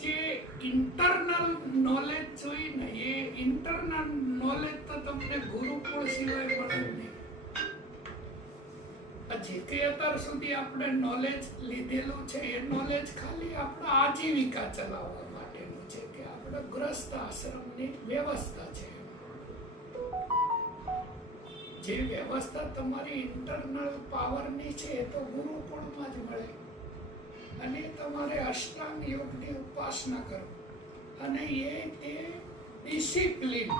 જે internal knowledge જોઈ ને એ ઇન્ટરનલ નોલેજ તો તમને ગુરુકુળ સિવાય મળે જ નહીં. જે કે અત્યાર સુધી આપણે નોલેજ લીધેલું છે એ નોલેજ ખાલી આપણા આજીવિકા ચલાવવા માટેનું છે કે આપણે ગ્રસ્ત આશ્રમની વ્યવસ્થા છે. જે વ્યવસ્થા તમારી ઇન્ટરનલ પાવરની છે એ તો ગુરુકુળમાં જ મળે. અને તમારે અષ્ટાંગ યોગની ઉપાસના કરો અને એ તે ડિસિપ્લિન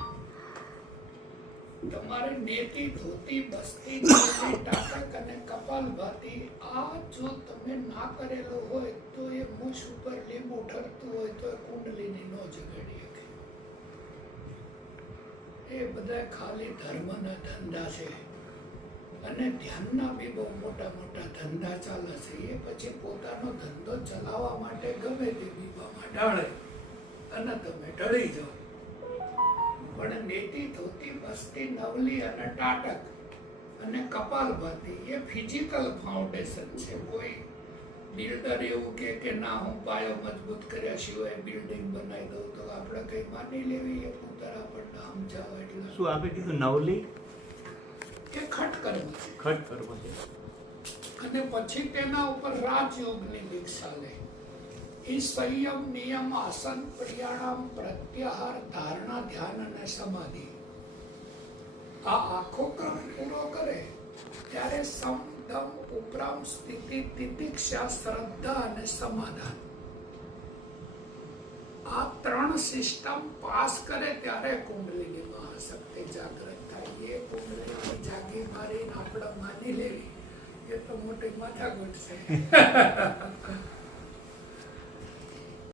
તમારે નેતિ ધોતી બસ્તી ટાટક અને કપાલભાતી આ જો તમે ના કરેલો હોય તો એ મૂછ ઉપર લીંબુ ઠરતું હોય તો એ કુંડલીની નો જગાડી શકે. એ બધા ખાલી ધર્મના ધંધા છે અને ધ્યાનના બી બહુ મોટા મોટા ધંધા ચાલે છે. એ પછી પોતાનો ધંધો ચલાવવા માટે ગમે તે બીબામાં ઢાળે અને તમે ઢળી જાઓ. પણ નેતિ ધોતી બસ્તી નવલી અને ટાટક અને કપાલભાતી એ ફિઝિકલ ફાઉન્ડેશન છે. કોઈ બિલ્ડર એવું કે ના હું પાયો મજબૂત કર્યા સિવાય બિલ્ડિંગ બનાવી દઉં તો આપણે કઈ માની લેવી. એ પુતરા પણ નામ જાવ એટલે શું આપે કીધું નવલી એ ખટકર્મ છે. ખટકર્મ છે. અને પછી તેના ઉપર રાજયોગની દીક્ષા લે. એ સંયમ નિયમ આસન પ્રિયાણામ પ્રત્યાહાર ધારણા ધ્યાન અને સમાધિ આ આખો ક્રમ પૂરો કરે ત્યારે સમ દમ ઉપરામ સ્થિતિ તિતિક્ષા શ્રદ્ધા અને સમાધાન આ ત્રણ સિસ્ટમ પાસ કરે ત્યારે કુંડલીની મહાશક્તિ જાગૃત થાય. એ કુંડલીની જાગી મારીને આપણે માની લેવી એ તો મોટી માથાકૂટ છે.